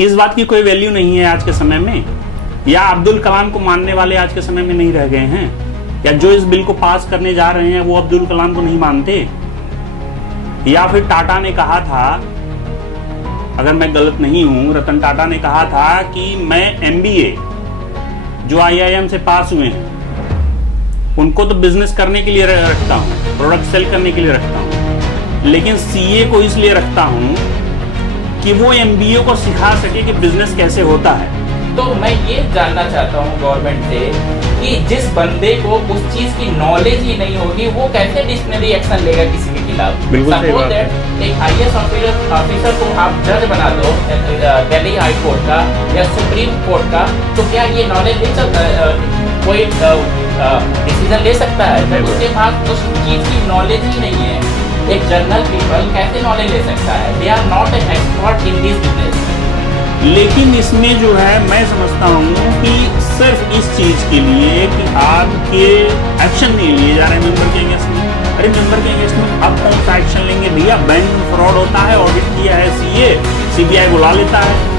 इस बात की कोई वैल्यू नहीं है आज के समय में, या अब्दुल कलाम को मानने वाले आज के समय में नहीं रह गए हैं, या जो इस बिल को पास करने जा रहे हैं वो अब्दुल कलाम को नहीं मानते, या फिर टाटा ने कहा था, अगर मैं गलत नहीं हूं, रतन टाटा ने कहा था कि मैं एमबीए जो आईआईएम से पास हुए हैं उनको तो बिजनेस करने के लिए रखता हूं, प्रोडक्ट सेल करने के लिए रखता हूं, लेकिन सीए को इसलिए रखता हूं कि वो एमबीए को सिखा सके कि बिजनेस कैसे होता है। तो मैं ये जानना चाहता हूँ गवर्नमेंट से कि जिस बंदे को उस चीज की नॉलेज ही नहीं होगी वो कैसे डिक्शनरी एक्शन लेगा किसी के खिलाफ। सपोज दैट एक आईएएस ऑफिसर को आप जज बना दो दिल्ली हाई कोर्ट का या सुप्रीम कोर्ट का, तो क्या ये नॉलेज ले सकता है, कोई डिसीजन ले सकता है जब उसके पास उस चीज की नॉलेज ही नहीं है? एक जनरल पीपल कैसे नॉलेज ले सकता है? They are not an expert in this business. लेकिन इसमें जो है मैं समझता हूँ कि सिर्फ इस चीज के लिए कि आपके एक्शन नहीं लिए जा रहे मेंबर के अगेंस्ट में। अरे मेंबर के अगेंस्ट में आप कौन सा एक्शन लेंगे भैया? बैंक में फ्रॉड होता है, ऑडिट किया है सीए, सीबीआई बुला लेता है।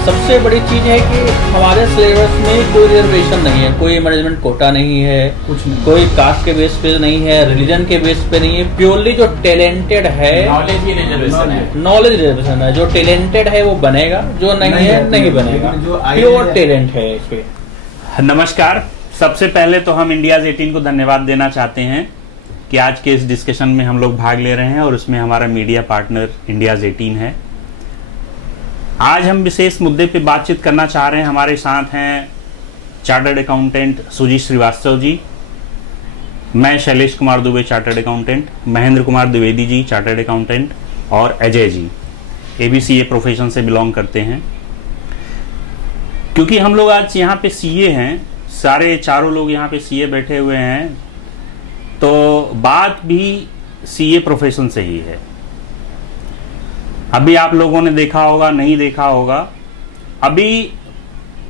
सबसे बड़ी चीज है कि हमारे सिलेबस में कोई रिजर्वेशन नहीं है, कोई मैनेजमेंट कोटा नहीं है, कुछ नहीं, कोई कास्ट के बेस पे नहीं है, रिलीजन के बेस पे नहीं है। प्योरली जो टैलेंटेड है, नॉलेज ही रिजर्वेशन है, नॉलेज रिजर्वेशन है। जो टैलेंटेड है वो बनेगा, जो नहीं है नहीं बनेगा। प्योर टैलेंट है इस पे। नमस्कार, सबसे पहले तो हम इंडियाज 18 को धन्यवाद देना चाहते हैं कि आज के इस डिस्कशन में हम लोग भाग ले रहे हैं और उसमें हमारा मीडिया पार्टनर इंडियाज 18 है। आज हम विशेष मुद्दे पे बातचीत करना चाह रहे हैं। हमारे साथ हैं चार्टर्ड अकाउंटेंट सुजीत श्रीवास्तव जी, मैं Shailesh Kumar Dubey chartered accountant, Mahendra Kumar Dwivedi ji chartered accountant, और अजय जी एबीसीए प्रोफेशन से बिलोंग करते हैं। क्योंकि हम लोग आज यहाँ पे सीए हैं, सारे चारों लोग यहाँ पे सीए बैठे हुए हैं, तो बात भी सीए प्रोफेशन से ही है। अभी आप लोगों ने देखा होगा, नहीं देखा होगा, अभी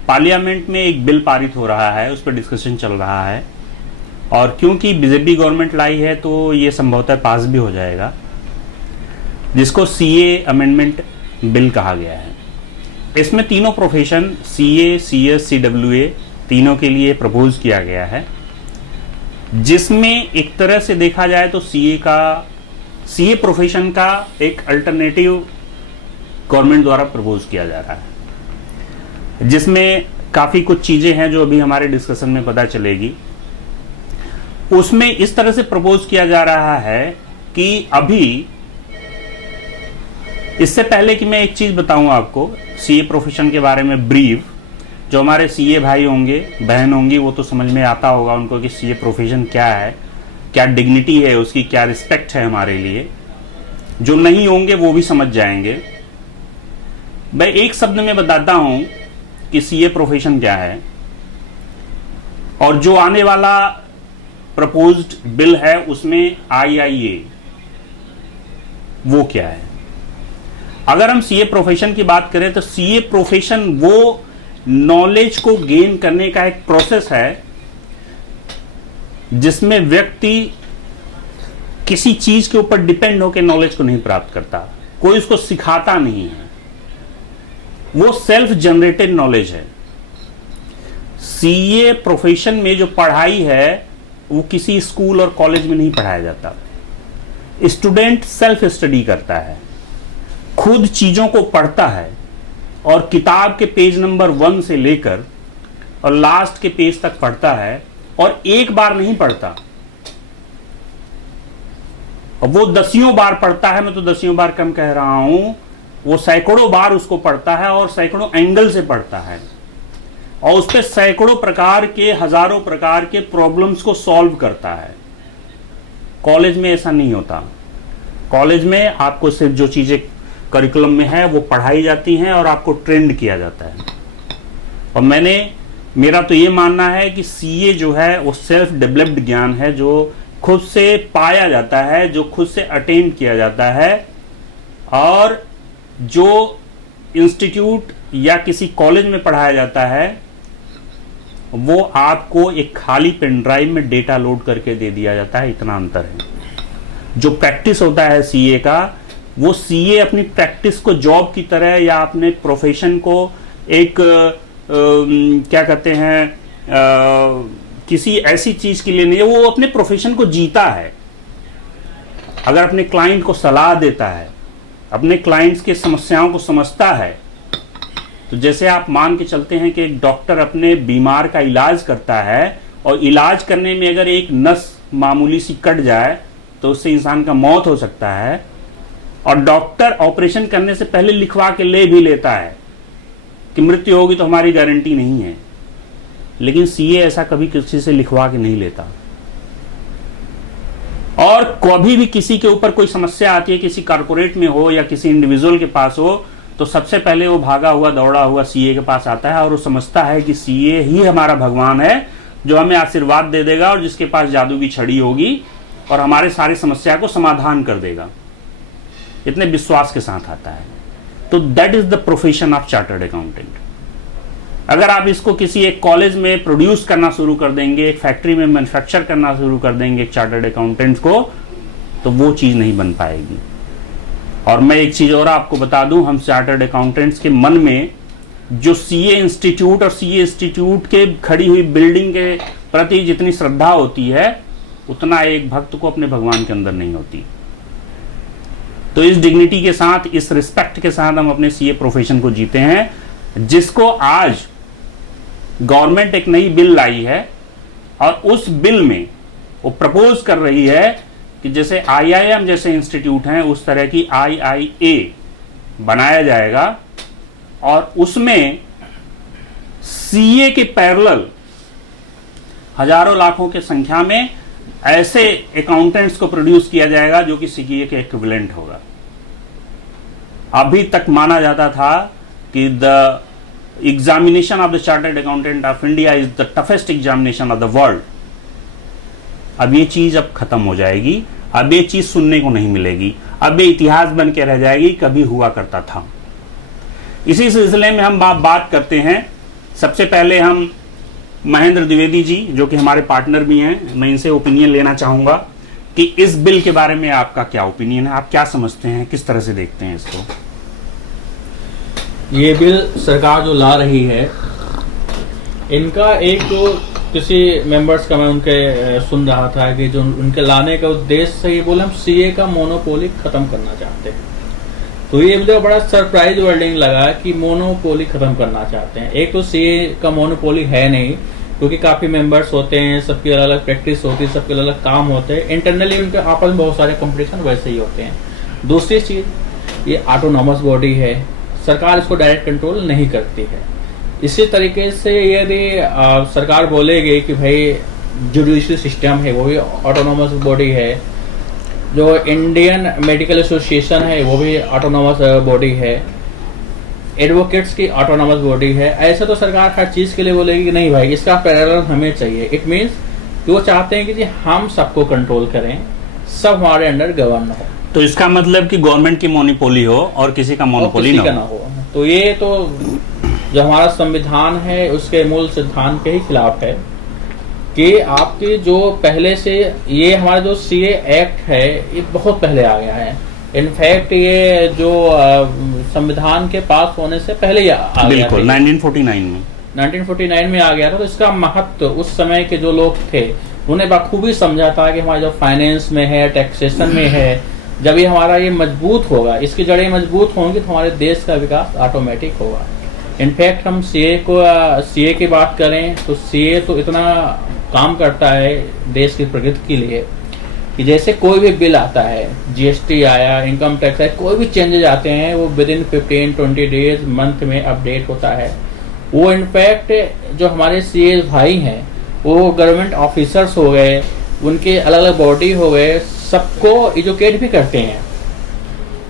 पार्लियामेंट में एक बिल पारित हो रहा है, उस पर डिस्कशन चल रहा है, और क्योंकि बीजेपी गवर्नमेंट लाई है तो ये संभवतः पास भी हो जाएगा, जिसको सीए अमेंडमेंट बिल कहा गया है। इसमें तीनों प्रोफेशन सीए, सीएस, सीडब्ल्यूए तीनों के लिए प्रपोज किया गया है, जिसमें एक तरह से देखा जाए तो सीए प्रोफेशन का एक अल्टरनेटिव गवर्नमेंट द्वारा प्रपोज किया जा रहा है, जिसमें काफी कुछ चीजें हैं जो अभी हमारे डिस्कशन में पता चलेगी। उसमें इस तरह से प्रपोज किया जा रहा है कि अभी, इससे पहले कि मैं एक चीज बताऊं आपको सीए प्रोफेशन के बारे में ब्रीफ, जो हमारे सीए भाई होंगे, बहन होंगी, वो तो समझ में आता होगा उनको कि सीए प्रोफेशन क्या है, क्या डिग्निटी है उसकी, क्या रिस्पेक्ट है हमारे लिए। जो नहीं होंगे वो भी समझ जाएंगे। मैं एक शब्द में बताता हूं कि सीए प्रोफेशन क्या है, और जो आने वाला प्रपोज्ड बिल है उसमें आईआईए वो क्या है। अगर हम सीए प्रोफेशन की बात करें तो सीए प्रोफेशन वो नॉलेज को गेन करने का एक प्रोसेस है जिसमें व्यक्ति किसी चीज के ऊपर डिपेंड होकर नॉलेज को नहीं प्राप्त करता, कोई उसको सिखाता नहीं है, वो सेल्फ जनरेटेड नॉलेज है। सीए प्रोफेशन में जो पढ़ाई है वो किसी स्कूल और कॉलेज में नहीं पढ़ाया जाता। स्टूडेंट सेल्फ स्टडी करता है, खुद चीजों को पढ़ता है, और किताब के पेज नंबर 1 से लेकर और लास्ट के पेज तक पढ़ता है, और एक बार नहीं पढ़ता, और वो दसियों बार पढ़ता है। मैं तो दसियों बार कम कह रहा हूं, वो सैकड़ों बार उसको पढ़ता है और सैकड़ों एंगल से पढ़ता है, और उस पर सैकड़ों प्रकार के, हजारों प्रकार के प्रॉब्लम्स को सॉल्व करता है। कॉलेज में ऐसा नहीं होता। कॉलेज में आपको सिर्फ जो चीजें करिकुलम में है वो पढ़ाई जाती हैं और आपको ट्रेंड किया जाता है। और मेरा तो ये मानना है कि सीए जो है वो सेल्फ डेवलप्ड ज्ञान है, जो खुद से पाया जाता है, जो खुद से अटेन किया जाता है, और जो इंस्टीट्यूट या किसी कॉलेज में पढ़ाया जाता है वो आपको एक खाली पेन ड्राइव में डेटा लोड करके दे दिया जाता है। इतना अंतर है। जो प्रैक्टिस होता है सीए का वो सीए अपनी प्रैक्टिस को जॉब की तरह या अपने प्रोफेशन को एक क्या कहते हैं किसी ऐसी चीज के लिए नहीं है, वो अपने प्रोफेशन को जीता है। अगर अपने क्लाइंट को सलाह देता है, अपने क्लाइंट्स के समस्याओं को समझता है, तो जैसे आप मान के चलते हैं कि एक डॉक्टर अपने बीमार का इलाज करता है और इलाज करने में अगर एक नस मामूली सी कट जाए तो उससे इंसान का मौत हो सकता है, और डॉक्टर ऑपरेशन करने से पहले लिखवा के ले भी लेता है कि मृत्यु होगी तो हमारी गारंटी नहीं है, लेकिन सीए ऐसा कभी किसी से लिखवा के नहीं लेता। और कभी भी किसी के ऊपर कोई समस्या आती है, किसी कॉर्पोरेट में हो या किसी इंडिविजुअल के पास हो, तो सबसे पहले वो भागा हुआ दौड़ा हुआ सीए के पास आता है और वो समझता है कि सीए ही हमारा भगवान है जो हमें आशीर्वाद दे देगा और जिसके पास जादू की छड़ी होगी और हमारे सारी समस्या को समाधान कर देगा। इतने विश्वास के साथ आता है। तो that is the profession of chartered accountant. अगर आप इसको किसी एक कॉलेज में प्रोड्यूस करना शुरू कर देंगे, एक फैक्ट्री में मैन्युफैक्चर करना शुरू कर देंगे एक चार्टर्ड अकाउंटेंट को, तो वो चीज नहीं बन पाएगी। और मैं एक चीज और आपको बता दूं, हम चार्टर्ड अकाउंटेंट्स के मन में जो सीए इंस्टीट्यूट और सीए इंस्टीट्यूट के खड़ी हुई बिल्डिंग के प्रति जितनी श्रद्धा होती है, उतना एक भक्त को अपने भगवान के अंदर नहीं होती। तो इस डिग्निटी के साथ, इस रिस्पेक्ट के साथ हम अपने सीए प्रोफेशन को जीते हैं, जिसको आज गवर्नमेंट एक नई बिल लाई है और उस बिल में वो प्रपोज कर रही है कि जैसे आईआईएम जैसे इंस्टीट्यूट हैं उस तरह की आईआईए बनाया जाएगा और उसमें सीए के पैरेलल हजारों लाखों की संख्या में ऐसे अकाउंटेंट्स को प्रोड्यूस किया जाएगा जो कि सीए के इक्विवेलेंट होगा। अभी तक माना जाता था कि the examination of the chartered accountant of India is the toughest examination of the world. अब ये चीज अब खत्म हो जाएगी, अब ये चीज सुनने को नहीं मिलेगी, अब ये इतिहास बन के रह जाएगी, कभी हुआ करता था। इसी सिलसिले में हम बात करते हैं। सबसे पहले हम महेंद्र द्विवेदी जी, जो कि हमारे पार्टनर भी हैं, मैं इनसे ओपिनियन लेना चाहूंगा कि इस बिल के बारे में आपका क्या ओपिनियन है, आप क्या समझते हैं, किस तरह से देखते हैं इसको। ये बिल सरकार जो ला रही है, इनका एक जो किसी मेंबर्स का मैं उनके सुन रहा था कि जो उनके लाने का उद्देश्य से ये बोले हम सीए का मोनोपोली खत्म करना चाहते हैं। तो ये मुझे बड़ा सरप्राइज वर्डिंग लगा कि मोनोपोली खत्म करना चाहते हैं। एक तो सीए का मोनोपोली है नहीं, क्योंकि काफी मेंबर्स होते हैं, सबकी अलग अलग प्रैक्टिस होती है, सबके अलग अलग काम होते हैं, इंटरनली उनके आपस में बहुत सारे कंपटीशन वैसे ही होते हैं। दूसरी चीज, ये ऑटोनॉमस बॉडी है, सरकार इसको डायरेक्ट कंट्रोल नहीं करती है। इसी तरीके से यदि सरकार बोलेगी कि भाई जुडिशरी सिस्टम है वो भी ऑटोनॉमस बॉडी है, जो इंडियन मेडिकल एसोसिएशन है वो भी ऑटोनॉमस बॉडी है, एडवोकेट्स की ऑटोनॉमस बॉडी है, ऐसा तो सरकार हर चीज के लिए बोलेगी कि नहीं भाई इसका पैरेलल हमें चाहिए। इट मीन्स कि वो चाहते हैं कि जी हम सबको कंट्रोल करें, सब हमारे अंडर गवर्न हो। तो इसका मतलब कि गवर्नमेंट की मोनोपोली हो और किसी का मोनोपोली ना हो। तो ये तो जो हमारा संविधान है उसके मूल सिद्धांत के ही खिलाफ है कि आपकी जो पहले से ये हमारा जो सीए एक्ट है ये बहुत पहले आ गया है। इनफैक्ट ये जो संविधान के पास होने से पहले ही आ गया, बिल्कुल 1949 में आ गया था। तो इसका महत्व उस समय के जो लोग थे उन्हें बखूबी समझा था कि हमारा जो फाइनेंस में है, टैक्सेशन में है, जब ये हमारा ये मजबूत होगा, इसकी जड़ें मजबूत होंगी तो हमारे देश का विकास ऑटोमेटिक होगा। इनफैक्ट हम सीए की बात करें तो सीए तो इतना काम करता है देश की प्रगति के लिए कि जैसे कोई भी बिल आता है, जीएसटी आया, इनकम टैक्स आया, कोई भी चेंजेस आते हैं वो विद इन 15-20 डेज मंथ में अपडेट होता है। वो इनफैक्ट जो हमारे सीए भाई हैं वो गवर्नमेंट ऑफिसर्स हो गए, उनके अलग अलग बॉडी हो गए, सबको एजुकेट भी करते हैं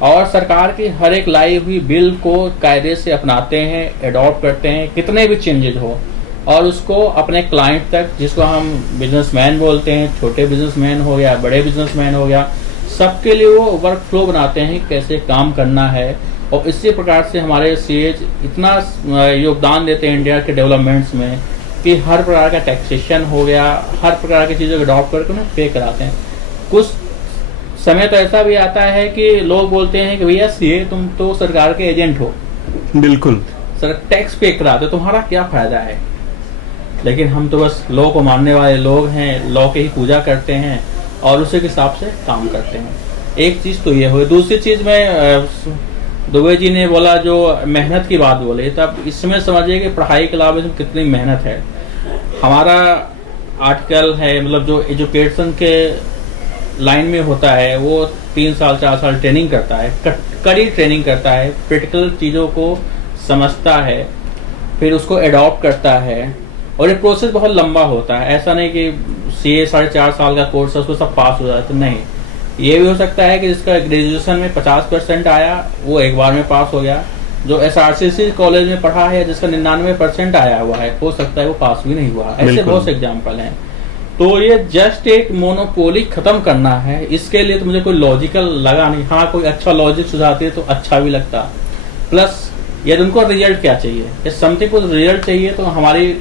और सरकार की हर एक लाई हुई बिल को कायदे से अपनाते हैं, एडॉप्ट करते हैं, कितने भी चेंजेस हो, और उसको अपने क्लाइंट तक, जिसको हम बिजनेसमैन बोलते हैं, छोटे बिजनेसमैन हो गया, बड़े बिजनेसमैन हो गया, सबके लिए वो वर्क फ्लो बनाते हैं कैसे काम करना है। और इसी प्रकार से हमारे सीएज इतना योगदान देते हैं इंडिया के डेवलपमेंट्स में कि हर प्रकार का टैक्सेशन हो गया, हर प्रकार की चीज़ों को अडॉप्ट करके उन्हें पे कराते हैं। कुछ समय तो ऐसा भी आता है कि लोग बोलते हैं कि भैया सीए तुम तो सरकार के एजेंट हो, बिल्कुल सर टैक्स पे कराते हो, तुम्हारा क्या फायदा है। लेकिन हम तो बस लॉ को मानने वाले लोग हैं, लॉ की ही पूजा करते हैं और उसी के हिसाब से काम करते हैं। एक चीज तो ये हुई। दूसरी चीज में दुबे जी ने बोला जो मेहनत की बात बोले, तब इसमें समझिए कि पढ़ाई के अलावा इसमें कितनी मेहनत है। हमारा आर्टिकल है, मतलब जो एजुकेशन के लाइन में होता है वो 3 साल 4 साल ट्रेनिंग करता है, कड़ी ट्रेनिंग करता है, प्रैक्टिकल चीज़ों को समझता है, फिर उसको एडॉप्ट करता है और ये प्रोसेस बहुत लंबा होता है। ऐसा नहीं कि सीए 4.5 साल का कोर्स है उसको सब पास हो जाता, नहीं। ये भी हो सकता है कि जिसका ग्रेजुएशन में 50% आया वो एक बार में पास हो गया, जो एसआरसीसी कॉलेज में पढ़ा है जिसका 99% आया हुआ है, हो सकता है वो पास भी नहीं हुआ। ऐसे बहुत से एग्जाम्पल हैं। तो ये जस्ट एक मोनोपोली खत्म करना है, इसके लिए तो मुझे कोई लॉजिकल लगा नहीं। हाँ, कोई अच्छा लॉजिक सुझाती है तो अच्छा भी लगता। प्लस ये उनको रिजल्ट क्या चाहिए, ये समथिंग को रिजल्ट चाहिए तो हमारी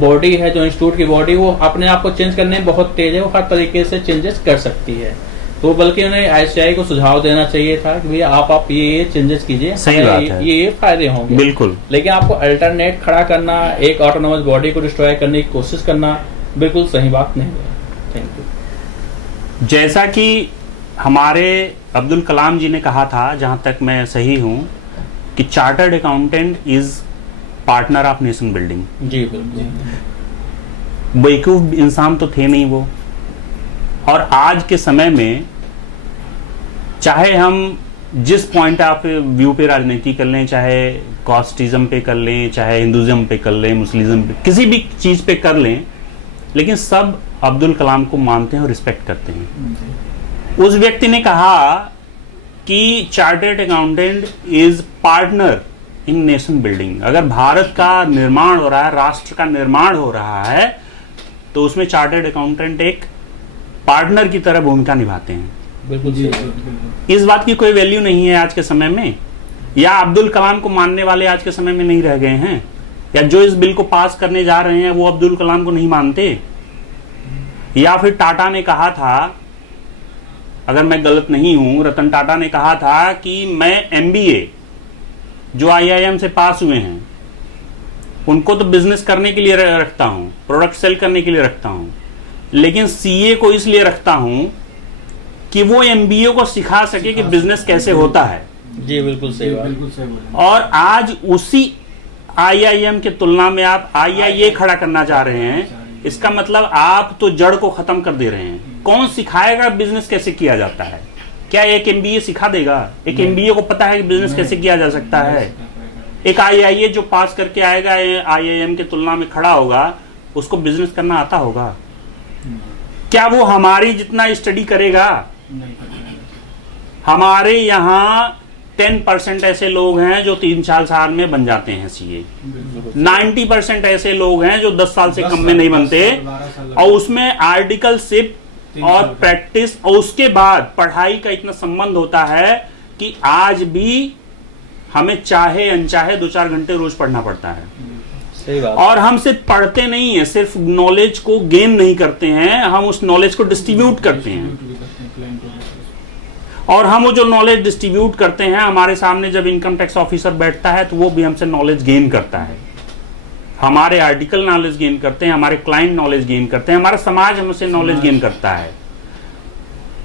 बॉडी है जो इंस्टीट्यूट की बॉडी, वो अपने आप को चेंज करने में बहुत तेज है, वो हर तरीके से चेंजेस कर सकती है। तो बल्कि उन्हें आईसीआई को सुझाव देना चाहिए था कि भैया आप ये चेंजेस कीजिए, सही बात है, ये फायदे होंगे। बिल्कुल। लेकिन आपको अल्टरनेट खड़ा करना, एक ऑटोनोमस बॉडी को डिस्ट्रॉय करने की कोशिश करना बिल्कुल सही बात नहीं है। Thank you. जैसा कि हमारे अब्दुल कलाम जी ने कहा था, जहां तक मैं सही हूं, कि chartered accountant is partner of nation building. जी बिल्कुल। बेवकूफ इंसान तो थे नहीं वो। और आज के समय में चाहे हम जिस पॉइंट ऑफ व्यू पे राजनीति कर लें, चाहे कास्टिज्म पे कर लें, चाहे हिंदुज्म पे कर लें, मुस्लिज्म पे, किसी भी चीज पे कर लें, लेकिन सब अब्दुल कलाम को मानते हैं और रिस्पेक्ट करते हैं। उस व्यक्ति ने कहा कि chartered accountant is partner in nation building. अगर भारत का निर्माण हो रहा है, राष्ट्र का निर्माण हो रहा है, तो उसमें चार्टर्ड अकाउंटेंट एक पार्टनर की तरह भूमिका निभाते हैं। बिल्कुल। इस बात की कोई वैल्यू नहीं है आज के समय में, या अब्दुल कलाम को मानने वाले आज के समय में नहीं रह गए हैं, या जो इस बिल को पास करने जा रहे हैं वो अब्दुल कलाम को नहीं मानते। या फिर टाटा ने कहा था, अगर मैं गलत नहीं हूं, रतन टाटा ने कहा था कि मैं एमबीए जो आईआईएम से पास हुए हैं उनको तो बिजनेस करने के लिए रखता हूं, प्रोडक्ट सेल करने के लिए रखता हूं, लेकिन सीए को इसलिए रखता हूं कि वो एमबीए को सिखा सके कि बिजनेस कैसे होता है। जी बिल्कुल सही बात। और आज उसी आईआईएम के तुलना में आप आईआईए खड़ा करना चाह रहे हैं, इसका मतलब आप तो जड़ को खत्म कर दे रहे हैं। कौन सिखाएगा बिजनेस कैसे किया जाता है? क्या एक एमबीए सिखा देगा? एक एमबीए को पता है कि बिजनेस कैसे किया जा सकता है? एक आईआईए जो पास करके आएगा आईआईएम के तुलना में खड़ा होगा, उसको बिजनेस करना आता होगा? क्या वो हमारी जितना स्टडी करेगा? हमारे यहाँ 10% ऐसे लोग हैं जो 3-4 साल में बन जाते हैं सीए। 90% ऐसे लोग हैं जो 10 साल से कम में नहीं बनते, और उसमें आर्टिकलशिप और प्रैक्टिस और उसके बाद पढ़ाई का इतना संबंध होता है कि आज भी हमें चाहे अनचाहे 2-4 घंटे रोज पढ़ना पड़ता है। सही बात। और हम सिर्फ पढ़ते नहीं है, सिर्फ नॉलेज को गेन नहीं करते हैं, हम उस नॉलेज को डिस्ट्रीब्यूट करते हैं। और हम वो जो नॉलेज डिस्ट्रीब्यूट करते हैं, हमारे सामने जब इनकम टैक्स ऑफिसर बैठता है तो वो भी हमसे नॉलेज गेन करता है, हमारे आर्टिकल नॉलेज गेन करते हैं, हमारे क्लाइंट नॉलेज गेन करते हैं, हमारा समाज हमसे नॉलेज गेन करता है।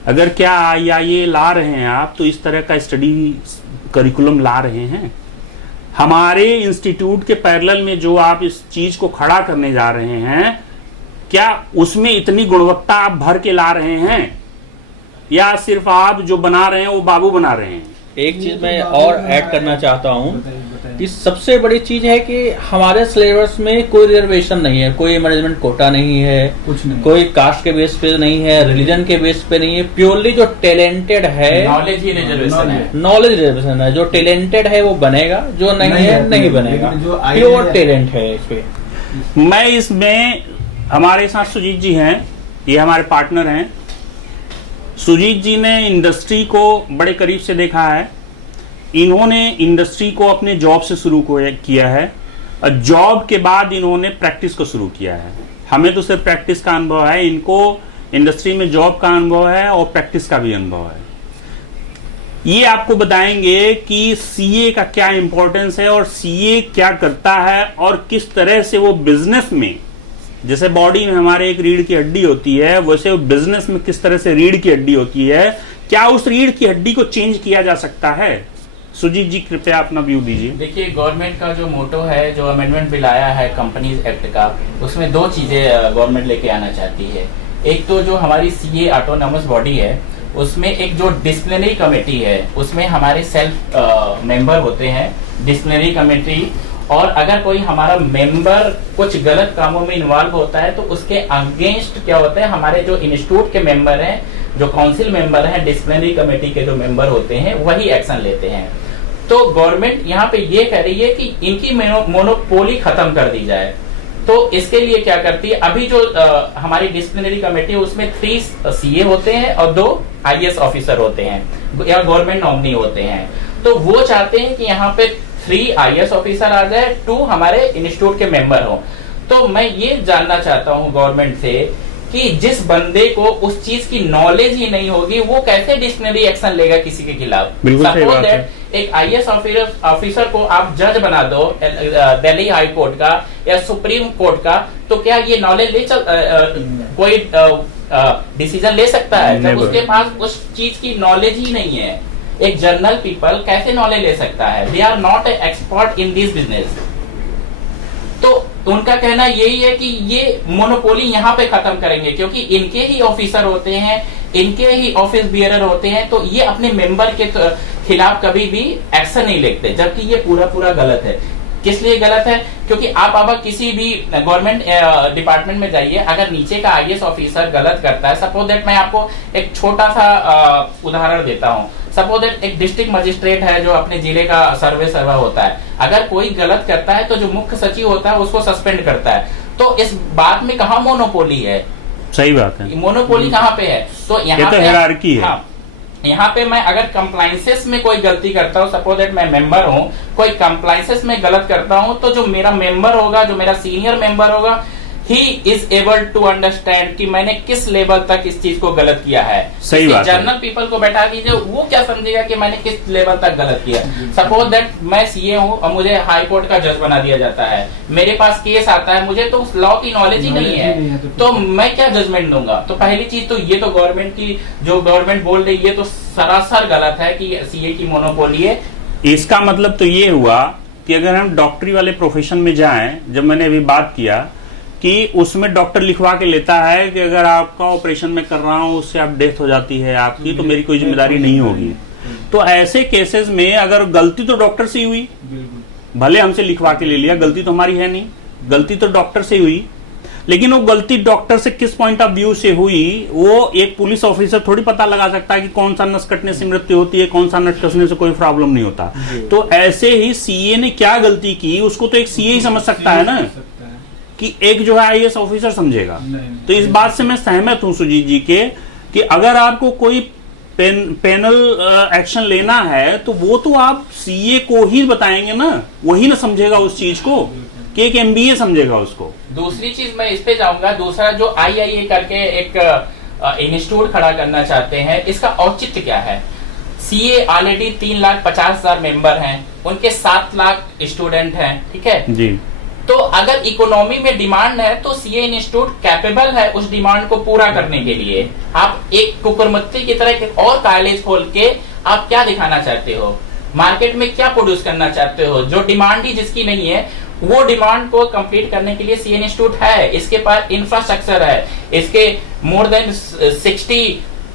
अगर क्या आईआईए ला रहे हैं आप, तो इस तरह का स्टडी करिकुलम ला रहे हैं। हमारे इंस्टीट्यूट के पैरेलल में जो आप इस चीज को खड़ा करने जा रहे हैं, क्या उसमें इतनी गुणवत्ता आप भर के ला रहे हैं, या सिर्फ आप जो बना रहे हैं वो बाबू बना रहे हैं? एक चीज मैं और ऐड करना चाहता हूँ कि सबसे बड़ी चीज है कि हमारे सिलेबस में कोई रिजर्वेशन नहीं है, कोई मैनेजमेंट कोटा नहीं है, कुछ नहीं, कोई कास्ट के बेस पे नहीं है, रिलीजन के बेस पे नहीं है। प्योरली जो टैलेंटेड है, नॉलेज ही रिजर्वेशन है, नॉलेज रिजर्वेशन है। जो टैलेंटेड है वो बनेगा, जो नहीं है नहीं बनेगा। प्योर टैलेंट है इस पे। मैं इसमें, हमारे साथ सुजीत जी हैं, ये हमारे पार्टनर हैं। सुजीत जी ने इंडस्ट्री को बड़े करीब से देखा है। इन्होंने इंडस्ट्री को अपने जॉब से शुरू किया है, और जॉब के बाद इन्होंने प्रैक्टिस को शुरू किया है। हमें तो सिर्फ प्रैक्टिस का अनुभव है, इनको इंडस्ट्री में जॉब का अनुभव है और प्रैक्टिस का भी अनुभव है। ये आपको बताएंगे कि सीए का क्या इंपॉर्टेंस है और सीए क्या करता है और किस तरह से वो बिजनेस में, जैसे बॉडी में हमारे एक रीढ़ की हड्डी होती है, वैसे वो बिजनेस में किस तरह से रीढ़ की हड्डी होती है, क्या उस रीढ़ की हड्डी को चेंज किया जा सकता है। सुजीत जी कृपया अपना व्यू दीजिए। देखिए, गवर्नमेंट का जो मोटो है, जो अमेंडमेंट बिल आया है कंपनीज एक्ट का, उसमें दो चीजें गवर्नमेंट लेके आना चाहती है। एक तो जो हमारी सीए ऑटोनॉमस बॉडी है, उसमें एक जो डिसिप्लिनरी कमेटी है, उसमें हमारे सेल्फ मेंबर होते हैं डिसिप्लिनरी कमेटी, और अगर कोई हमारा मेंबर कुछ गलत कामों में इन्वॉल्व होता है तो उसके अगेंस्ट क्या होता है, हमारे जो इंस्टीट्यूट के मेंबर हैं, जो काउंसिल मेंबर हैं, डिसिप्लिनरी कमेटी के जो मेंबर होते हैं, वही एक्शन लेते हैं। तो गवर्नमेंट यहाँ पे ये कह रही है कि इनकी मोनोपोली खत्म कर दी जाए। तो इसके लिए क्या करती है, अभी जो हमारी डिसिप्लिनरी कमेटी है उसमें 3 सीए होते हैं और 2 आईएएस ऑफिसर होते हैं या गवर्नमेंट नॉमिनी होते हैं। तो वो चाहते हैं कि यहाँ पे 3 आईएएस ऑफिसर आ जाए, 2 हमारे इंस्टीट्यूट के मेंबर हो। तो मैं ये जानना चाहता हूँ गवर्नमेंट से कि जिस बंदे को उस चीज की नॉलेज ही नहीं होगी, वो कैसे डिसिप्लिनरी एक्शन लेगा किसी के खिलाफ। सपोज दैट एक आईएएस ऑफिसर को आप जज बना दो दिल्ली हाई कोर्ट का या सुप्रीम कोर्ट का, तो क्या ये नॉलेज कोई डिसीजन ले सकता है जब उसके पास उस चीज की नॉलेज ही नहीं है। एक जनरल पीपल कैसे नॉलेज ले सकता है? They are not a expert in this business. तो उनका कहना यही है कि ये मोनोपोली यहाँ पे खत्म करेंगे, क्योंकि इनके ही ऑफिसर होते हैं, इनके ही ऑफिस बियरर होते हैं, तो ये अपने मेंबर के खिलाफ कभी भी एक्शन नहीं लेते, जबकि ये पूरा गलत है। किस लिए गलत है? क्योंकि आप अब किसी भी गवर्नमेंट डिपार्टमेंट में जाइए, अगर नीचे का आईएएस ऑफिसर गलत करता है, सपोज दैट मैं आपको एक छोटा सा उदाहरण देता हूँ। सपोज दैट एक डिस्ट्रिक्ट मजिस्ट्रेट है जो अपने जिले का सर्वे होता है, अगर कोई गलत करता है तो जो मुख्य सचिव होता है उसको सस्पेंड करता है। तो इस बात में कहाँ मोनोपोली है? सही बात है, मोनोपोली कहाँ पे है? तो यहाँ पे हायरार्की है। हाँ, यहाँ पे मैं अगर कंप्लायंसेस में कोई गलती करता हूँ, सपोज दैट मैं मेंबर हूँ, कोई कंप्लायंसेस में गलत करता हूँ, तो जो मेरा मेंबर होगा, जो मेरा सीनियर मेंबर होगा, he is able to understand कि मैंने किस लेवल तक इस चीज को गलत किया है। सही बात है। जनरल पीपल को बैठा दीजिए, वो क्या समझेगा कि मैंने किस लेवल तक गलत किया। सपोज दैट मैं सीए हूँ और मुझे हाई कोर्ट का जज बना दिया जाता है, मेरे पास केस आता है, मुझे तो उस लॉ की नॉलेज ही नहीं है, तो मैं क्या जजमेंट दूंगा? तो पहली चीज तो ये तो गवर्नमेंट की जो गवर्नमेंट बोल रही है तो सरासर गलत है कि सीए की मोनोपोली है। इसका मतलब तो ये हुआ कि अगर हम डॉक्टरी वाले प्रोफेशन में जाएं, जब मैंने अभी बात किया कि उसमें डॉक्टर लिखवा के लेता है कि अगर आपका ऑपरेशन में कर रहा हूं, उससे आप डेथ हो जाती है आपकी, तो मेरी कोई जिम्मेदारी नहीं होगी। तो ऐसे केसेस में अगर गलती तो डॉक्टर से ही हुई, भले हमसे लिखवा के ले लिया, गलती तो हमारी है नहीं, गलती तो डॉक्टर से हुई, लेकिन वो गलती डॉक्टर से किस पॉइंट ऑफ व्यू से हुई, वो एक पुलिस ऑफिसर थोड़ी पता लगा सकता है कि कौन सा नस कटने से मृत्यु होती है, कौन सा नस कसने से कोई प्रॉब्लम नहीं होता। तो ऐसे ही सीए ने क्या गलती की उसको तो एक सीए ही समझ सकता है ना, कि एक जो है आईएएस ऑफिसर समझेगा। तो इस बात से मैं सहमत हूं सुजीत जी के कि अगर आपको कोई पैनल एक्शन लेना है तो वो तो आप सीए को ही बताएंगे ना, वही ना समझेगा उस चीज को, कि एक एमबीए समझेगा उसको। दूसरी चीज मैं इस पे जाऊंगा, दूसरा जो आईआईए करके एक इंस्टीट्यूट खड़ा करना चाहते हैं, इसका औचित्य क्या है? सीए ऑलरेडी 3,50,000 मेंबर हैं, उनके 7 लाख स्टूडेंट हैं, ठीक है जी। तो अगर इकोनॉमी में डिमांड है तो सीए इंस्टीट्यूट कैपेबल है उस डिमांड को पूरा करने के लिए। आप एक कुकुरमुत्ती की तरह एक और कॉलेज खोल के आप क्या दिखाना चाहते हो? मार्केट में क्या प्रोड्यूस करना चाहते हो? जो डिमांड ही जिसकी नहीं है, वो डिमांड को कंप्लीट करने के लिए सीए इंस्टीट्यूट है, इसके पास इंफ्रास्ट्रक्चर है, इसके more than 60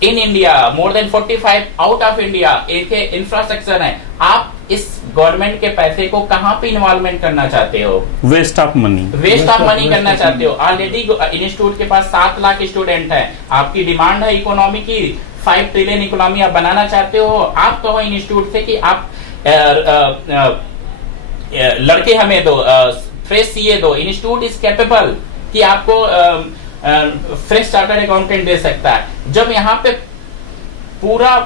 in India, more than 45 out of India इसके इंफ्रास्ट्रक्चर है। आप इस गवर्नमेंट के पैसे को कहां पे इन्वॉल्वमेंट करना चाहते हो? वेस्ट ऑफ मनी करना चाहते हो। ऑलरेडी इंस्टीट्यूट के पास 7 लाख स्टूडेंट हैं, आपकी डिमांड है इकोनॉमी की 5 ट्रिलियन इकोनॉमी आप बनाना चाहते हो। आप कहो इंस्टीट्यूट से कि आप लड़के हमें दो, फ्रेश सीए दो। इंस्टीट्यूट इज कैपेबल कि आपको फ्रेश चार्टर्ड अकाउंटेंट दे सकता है। जब यहाँ पे पूरा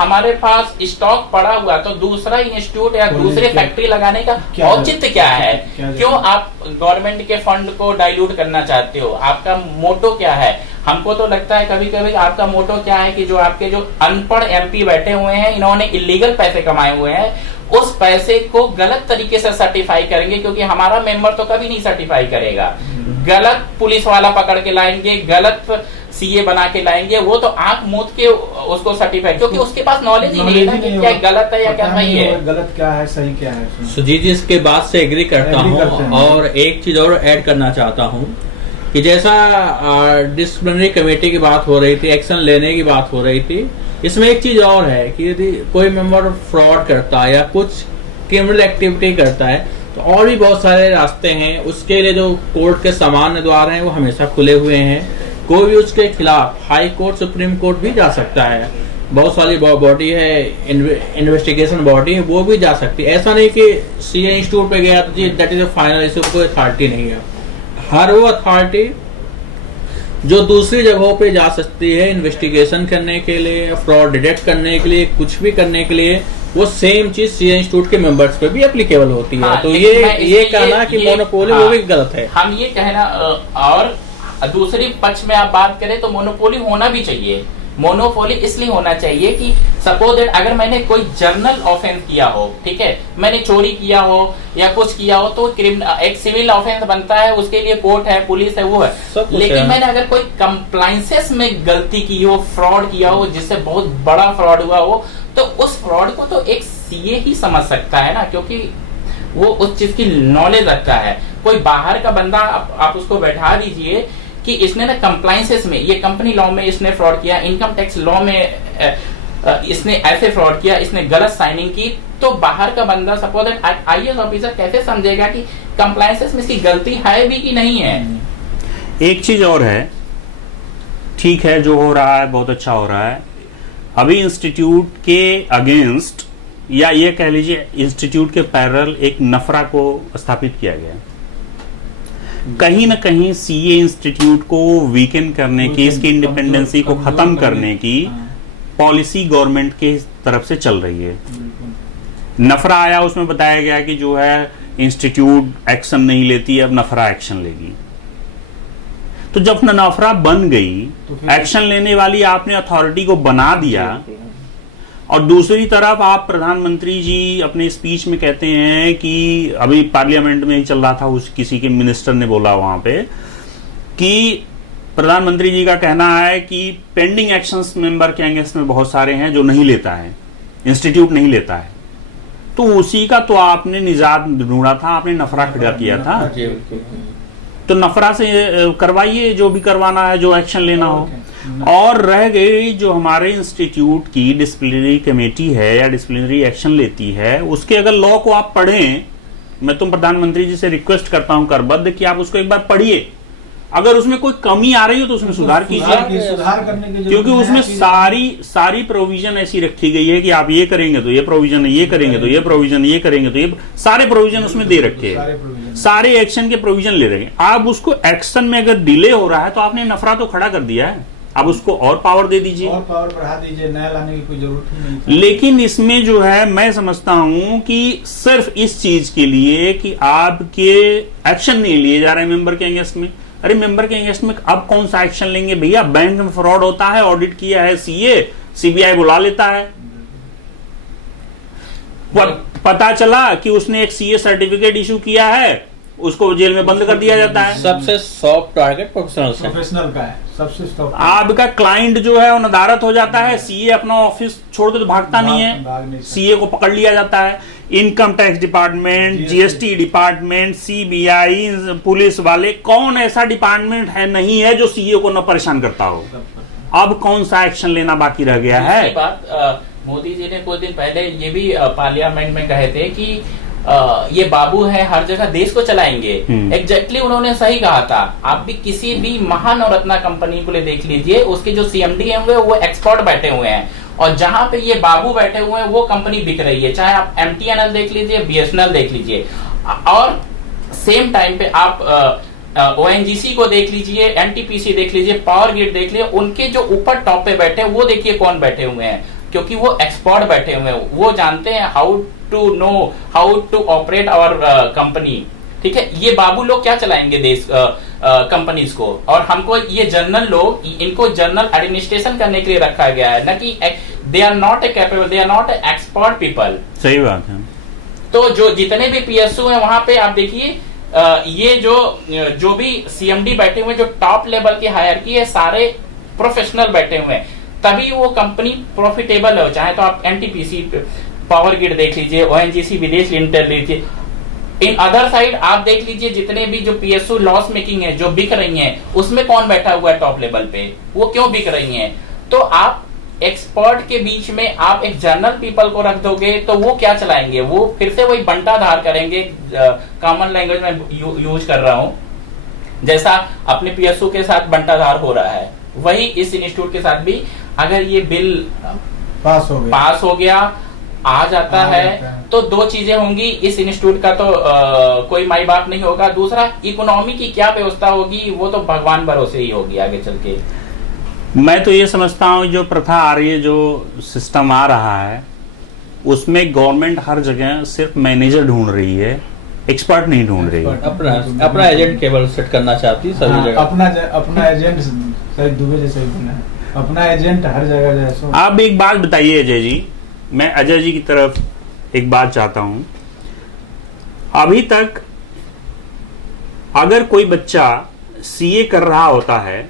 हमारे पास स्टॉक पड़ा हुआ, तो दूसरा इंस्टीट्यूट या दूसरी फैक्ट्री लगाने का औचित्य क्या है? क्यों आप गवर्नमेंट के फंड को डाइल्यूट करना चाहते हो? आपका मोटो क्या है? हमको तो लगता है कभी कभी आपका मोटो क्या है कि जो आपके जो अनपढ़ एमपी बैठे हुए हैं, इन्होंने इलीगल पैसे कमाए हुए हैं, उस पैसे को गलत तरीके से सर्टिफाई करेंगे, क्योंकि हमारा मेंबर तो कभी नहीं सर्टिफाई करेगा। गलत पुलिस वाला पकड़ के लाएंगे, गलत सीए बना के लाएंगे, वो तो आंख मूंद के उसको सर्टिफाई, क्योंकि उसके पास नॉलेज ही नहीं है ना कि क्या गलत है या क्या सही है, गलत क्या है सही क्या है। सुजीत जी इसके बात से एग्री करता हूँ, और एक चीज और ऐड करना चाहता हूँ कि जैसा डिसिप्लिनरी कमेटी की बात हो रही थी, एक्शन लेने की बात हो रही थी, इसमें एक चीज और है कि यदि कोई मेंबर फ्रॉड करता है या कुछ क्रिमिनल एक्टिविटी करता है तो और भी बहुत सारे रास्ते हैं। उसके लिए जो कोर्ट के सामान्य द्वार हैं वो हमेशा खुले हुए हैं। कोई भी उसके खिलाफ हाई कोर्ट, सुप्रीम कोर्ट भी जा सकता है। बहुत सारी बॉडी है, इन्वेस्टिगेशन बॉडी है, वो भी जा सकती है। ऐसा नहीं कि सीए इंस्टीट्यूट पे गया तो जी दैट इज अ फाइनल, इसको कोई अथॉरिटी नहीं है। हर वो अथॉरिटी जो दूसरी जगहों पे जा सकती है इन्वेस्टिगेशन करने के लिए, फ्रॉड डिटेक्ट करने के लिए, कुछ भी करने के लिए, वो सेम चीज सीए इंस्टीट्यूट के मेंबर्स पे भी एप्लीकेबल होती है। तो ये कहना कि मोनोपोली वो भी गलत है। हम ये कहना, और दूसरी पक्ष में आप बात करें तो मोनोपोली होना भी चाहिए। मोनोपोली इसलिए होना चाहिए कि सपोज दैट अगर मैंने कोई जर्नल ऑफेंस किया हो, ठीक है, मैंने चोरी किया हो या कुछ किया हो, तो एक सिविल ऑफेंस बनता है, उसके लिए कोर्ट है, पुलिस है, वो है। लेकिन मैंने अगर कोई कंप्लायंसेस में गलती की हो, फ्रॉड किया हो, जिससे बहुत बड़ा फ्रॉड हुआ हो, तो उस फ्रॉड को तो एक सीए ही समझ सकता है ना, क्योंकि वो उस चीज की नॉलेज रखता है। कोई बाहर का बंदा आप उसको बैठा दीजिए कि इसने ना कंप्लायंसेस में, ये कंपनी लॉ में इसने फ्रॉड किया, इनकम टैक्स लॉ में इसने ऐसे फ्रॉड किया, इसने गलत साइनिंग की, तो बाहर का बंदा सपोज आईएएस ऑफिसर कैसे समझेगा कि कंप्लायंसेस में इसकी गलती है भी कि नहीं है। एक चीज और है, ठीक है जो हो रहा है बहुत अच्छा हो रहा है। अभी इंस्टीट्यूट के अगेंस्ट, या ये कह लीजिए इंस्टीट्यूट के पैरेलल एक नफरा को स्थापित किया गया। कहीं ना कहीं सीए इंस्टीट्यूट को वीकेंड करने की, इसकी इंडिपेंडेंसी को खत्म करने की पॉलिसी गवर्नमेंट के तरफ से चल रही है। नफरा आया, उसमें बताया गया कि जो है इंस्टीट्यूट एक्शन नहीं लेती, अब नफरा एक्शन लेगी। तो जब नफरा बन गई, एक्शन लेने वाली आपने अथॉरिटी को बना दिया, और दूसरी तरफ आप प्रधानमंत्री जी अपने स्पीच में कहते हैं कि अभी पार्लियामेंट में ही चल रहा था, उस किसी के मिनिस्टर ने बोला वहां पे कि प्रधानमंत्री जी का कहना है कि पेंडिंग एक्शंस मेंबर के अगेंस्ट में बहुत सारे हैं जो नहीं लेता है, इंस्टीट्यूट नहीं लेता है। तो उसी का तो आपने निजात ढूंढा था, आपने नफरा खड़ा किया था। तो नफरा से करवाइए जो भी करवाना है, जो एक्शन लेना हो। और रह गई जो हमारे इंस्टीट्यूट की डिसिप्लिनरी कमेटी है या डिसिप्लिनरी एक्शन लेती है, उसके अगर लॉ को आप पढ़ें, मैं तो प्रधानमंत्री जी से रिक्वेस्ट करता हूं करबद्ध कि आप उसको एक बार पढ़िए। अगर उसमें कोई कमी आ रही हो तो उसमें सुधार कीजिए, सुधार करने की क्योंकि उसमें सारी प्रोविजन ऐसी रखी गई है कि आप ये करेंगे तो ये प्रोविजन है, ये करेंगे तो ये प्रोविजन, ये करेंगे तो ये, सारे प्रोविजन उसमें दे रखे हैं, सारे एक्शन के प्रोविजन ले रहे हैं। आप उसको एक्शन में अगर डिले हो रहा है तो आपने नफरा तो खड़ा कर दिया है, अब उसको और पावर दे दीजिए, और पावर बढ़ा दीजिए, नया लाने की कोई जरूरत नहीं। लेकिन इसमें जो है मैं समझता हूं कि सिर्फ इस चीज के लिए कि आपके एक्शन नहीं लिए जा रहे मेंबर के अगेंस्ट में। अरे मेंबर के अगेंस्ट में अब कौन सा एक्शन लेंगे भैया? बैंक में फ्रॉड होता है, ऑडिट किया है सीए, सीबीआई बुला लेता है, पता चला कि उसने एक सीए सर्टिफिकेट इशू किया है, उसको जेल में बंद कर दिया जाता है। सबसे सॉफ्ट टारगेट प्रोफेशनल का है, सबसे सॉफ्ट। आपका क्लाइंट जो है वो नदारत हो जाता है, सीए अपना ऑफिस छोड़ के तो भागता नहीं है, सीए को पकड़ लिया जाता है। Income tax department, GST department, CBI, police वाले, कौन ऐसा डिपार्टमेंट है नहीं है जो सीए को न परेशान करता हो? अब कौन सा एक्शन लेना बाकी रह गया है? बात मोदी जी ने कुछ दिन पहले ये भी पार्लियामेंट में कहे थे कि ये बाबू है हर जगह देश को चलाएंगे। एग्जैक्टली उन्होंने सही कहा था। आप भी किसी भी महानवरत्ना कंपनी को ले देख लीजिए, उसके जो सीएमडी हैं वो एक्सपर्ट बैठे हुए हैं, और जहां पे ये बाबू बैठे हुए हैं वो कंपनी बिक रही है। चाहे आप एमटीएनएल देख लीजिए, बीएसएनएल देख लीजिए, और सेम टाइम पे आप ओएनजीसी को देख लीजिए, एनटीपीसी देख लीजिए, पावर ग्रिड देख लीजिए, उनके जो ऊपर टॉप पे बैठे वो देखिए कौन बैठे हुए हैं। क्योंकि वो एक्सपर्ट बैठे हुए हैं, वो जानते हैं how to operate our company. ठीक है, ये बाबू लोग क्या चलाएंगे देश कंपनीज को, और हमको ये जनरल लोग, इनको जनरल एडमिनिस्ट्रेशन करने के लिए रखा गया है, न कि they are not a capable, they are not a expert people. सही बात है। तो जो जितने भी पीएसयू हैं वहां पे आप देखिए, ये जो भी सीएमडी बैठे हुए, जो टॉप लेवल की हायरकी है, सारे प्रोफेशनल बैठे हुए हैं, तभी वो कंपनी प्रॉफिटेबल है। चाहे तो आप एनटीपीसी पावर ग्रिड देख लीजिए, ओएनजीसी विदेश लिमिटेड लीजिए, इन अदर साइड आप देख लीजिए, जितने भी जो पीएसयू लॉस मेकिंग है, जो बिक रही हैं, उसमें कौन बैठा हुआ है टॉप लेवल पे, वो क्यों बिक रही हैं? तो आप एक्सपर्ट के बीच में आप एक जनरल पीपल को रख दोगे तो वो क्या चलाएंगे? वो फिर से वही बंटाधार करेंगे। कॉमन लैंग्वेज में यूज कर रहा हूं, जैसा अपने पीएसयू के साथ बंटाधार हो रहा है, वही इस इंस्टीट्यूट के साथ भी अगर ये बिल पास हो गया आ जाता है तो दो चीजें होंगी। इस इंस्टीट्यूट का तो कोई माई बाप नहीं होगा, दूसरा इकोनॉमी की क्या व्यवस्था होगी वो तो भगवान भरोसे ही होगी आगे चल के। मैं तो ये समझता हूँ जो प्रथा आ रही है, जो सिस्टम आ रहा है, उसमें गवर्नमेंट हर जगह सिर्फ मैनेजर ढूंढ रही है, एक्सपर्ट नहीं ढूंढ रही है। अपना एजेंट केवल सेट करना चाहती है सभी जगह। अपना एजेंट सही दुबे जैसे बना है, अपना एजेंट हर जगह जैसे। आप एक बात बताइए अजय जी, मैं अजय जी की तरफ एक बात चाहता हूं। अभी तक अगर कोई बच्चा सीए कर रहा होता है,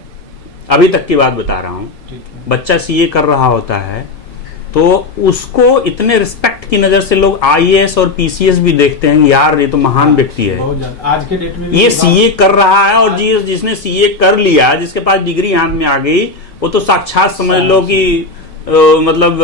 अभी तक की बात बता रहा हूं, बच्चा सीए कर रहा होता है तो उसको इतने रिस्पेक्ट की नजर से लोग आईएएस और पीसीएस भी देखते हैं, यार ये तो महान व्यक्ति है, आज के डेट में ये सीए कर रहा है। और जिसने सीए कर लिया, जिसके पास डिग्री हाथ में आ गई, वो तो साक्षात समझ लो कि मतलब